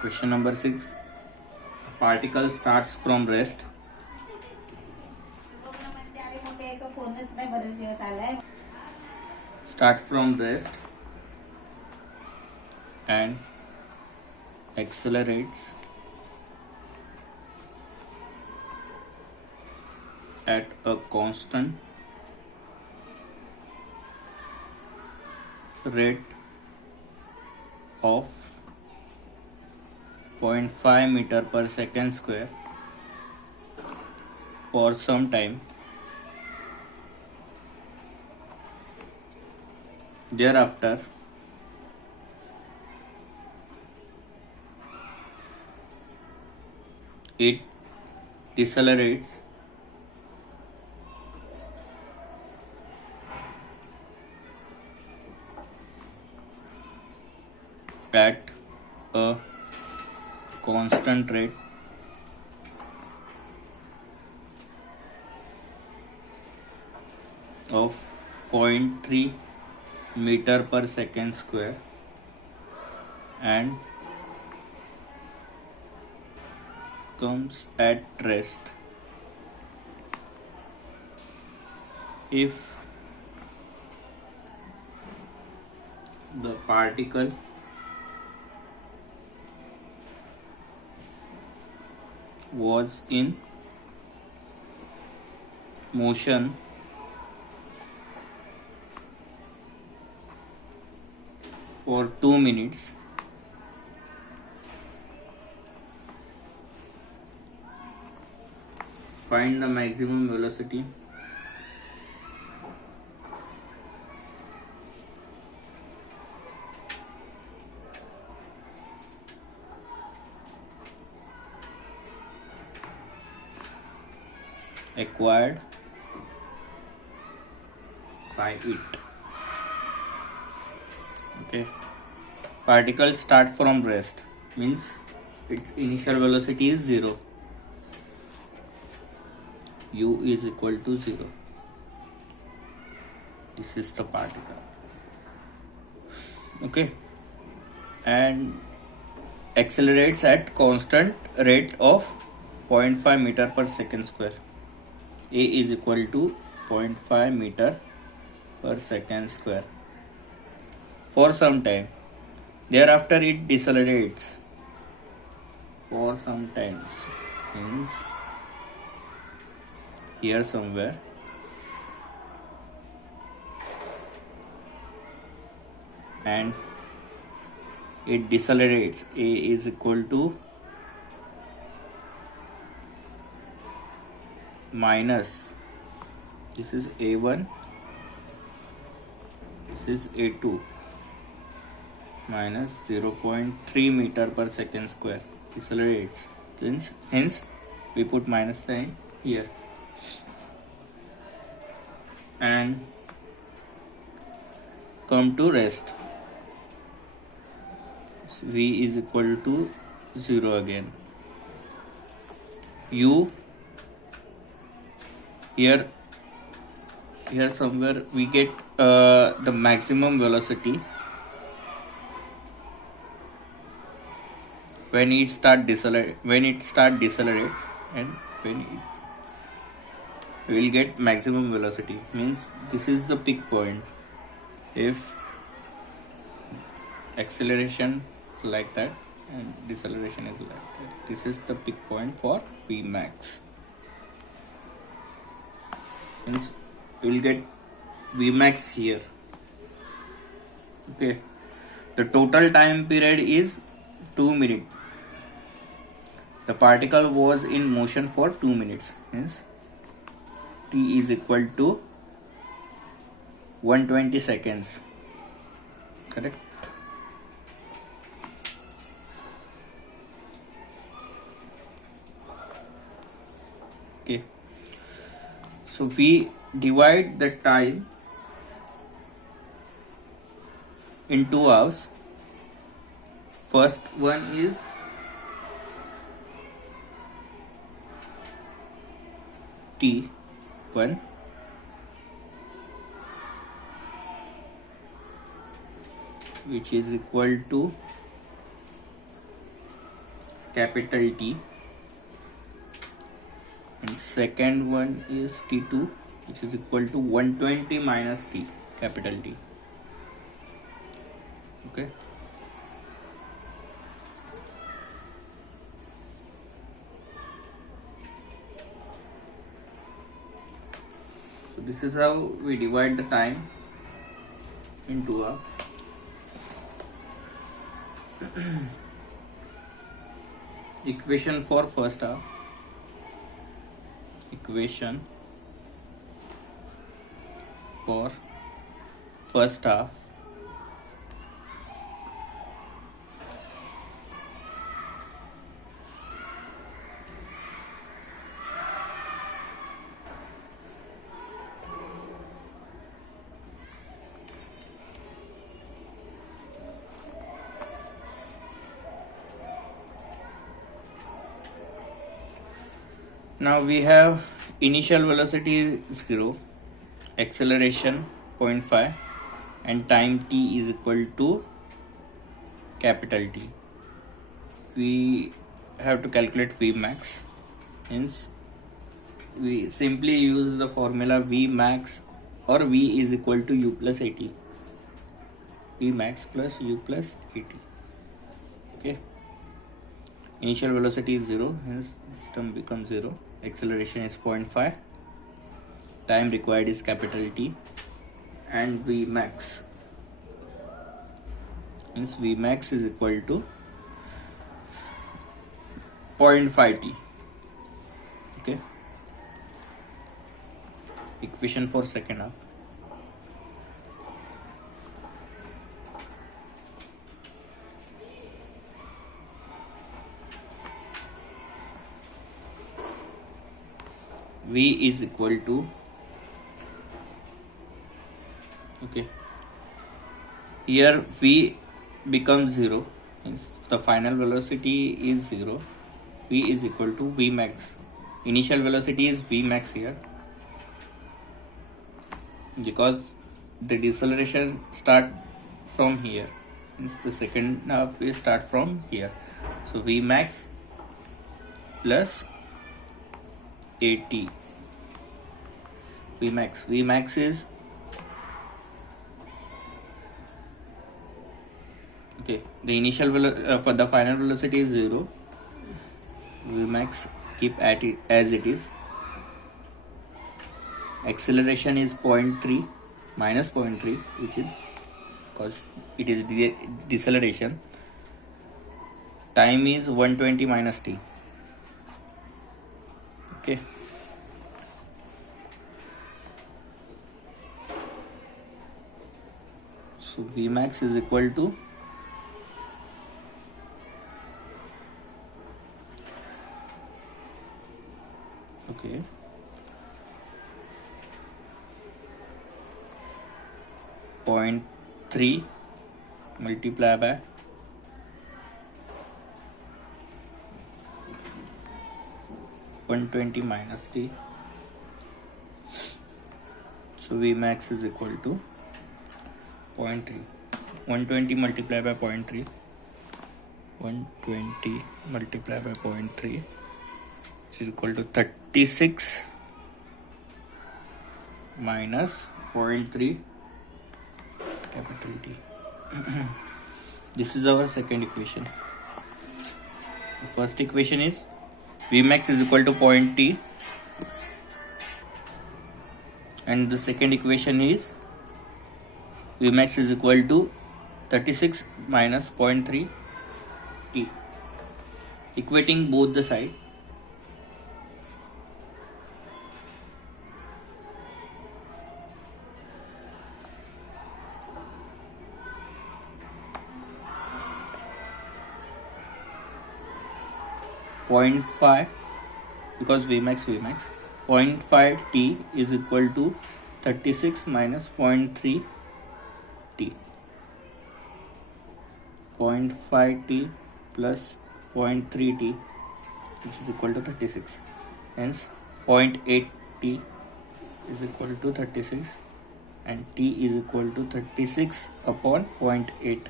Question number 6. Particle starts from rest and accelerates at a constant rate of 0.5 meter per second square for some time. Thereafter, it decelerates at a constant rate of 0.3 meter per second square and comes at rest if the particle was in motion for 2 minutes find the maximum velocity acquired by it. Okay, particle start from rest means its initial velocity is 0, u is equal to 0. This is the particle. Okay, and accelerates at constant rate of 0.5 meter per second square. A is equal to 0.5 meter per second square for some time. Thereafter it decelerates for some times, means here somewhere, and it decelerates. A is equal to minus, this is A1, this is A2, minus 0.3 meter per second square. Decelerates, hence we put minus sign here, and come to rest. V is equal to 0 again. U, here somewhere we get the maximum velocity when it start decelerates, and when it will get maximum velocity, means this is the peak point. If acceleration is like that and deceleration is like that, this is the peak point for V max. Means we will get V max here. Okay, the total time period is 2 minutes. The particle was in motion for 2 minutes, hence T is equal to 120 seconds. Correct? Okay, so we divide the time in 2 hours. First one is T1, which is equal to capital T, and second one is T2, which is equal to 120 minus T, capital T. Okay. So this is how we divide the time in 2 hours. Equation for first half. Equation for first half now we have initial velocity 0, acceleration 0.5, and time t is equal to capital T. We have to calculate Vmax. Hence we simply use the formula Vmax, or V is equal to U plus AT. Vmax plus U plus AT. Okay. Initial velocity is 0, hence this term becomes 0. Acceleration is 0.5. Time required is capital T, and Vmax. Hence Vmax is equal to 0.5 T. Okay. Equation for second half. V is equal to, okay, here V becomes 0, means the final velocity is 0. V is equal to Vmax. Initial velocity is Vmax here, because the deceleration start from here, means the second half will start from here. So Vmax plus AT. Vmax is, okay, the initial for the final velocity is 0. Vmax keep at it as it is. Acceleration is 0.3 minus 0.3, which is because it is deceleration. Time is 120 minus T. Okay. So Vmax is equal to, okay, point 3 multiply by 120 minus T. So Vmax is equal to 0.3. 120 multiplied by 0.3. 120 multiplied by 0.3, which is equal to 36 minus 0.3 capital T. This is our second equation. The first equation is Vmax is equal to 0.t, and the second equation is Vmax is equal to 36 minus 0.3 t. Equating both the side, point 5, because Vmax 0.5 t is equal to 36 minus 0.3 t. 0.5 t plus 0.3 t, which is equal to 36. Hence 0.8 t is equal to 36, and t is equal to 36 upon 0.8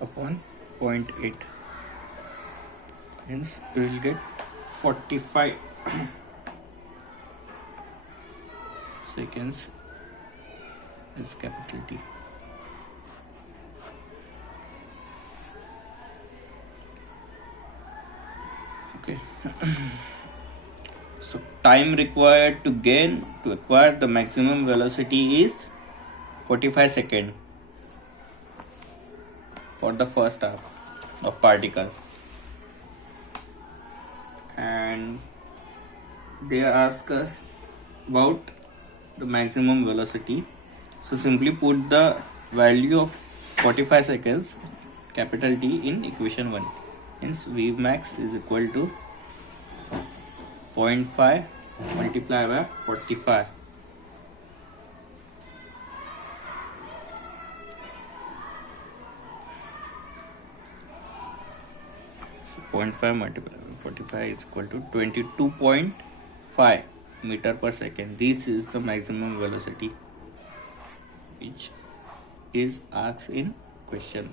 upon 0.8. Hence we will get 45 seconds is capital T. Okay. So time required to acquire the maximum velocity is 45 seconds for the first half of particle, and they ask us about the maximum velocity. So simply put the value of 45 seconds capital T in equation 1. Hence V max is equal to 0.5 multiplied by 45. So 0.5 multiplied by 45 is equal to 22.5 meter per second. This is the maximum velocity which is asked in question.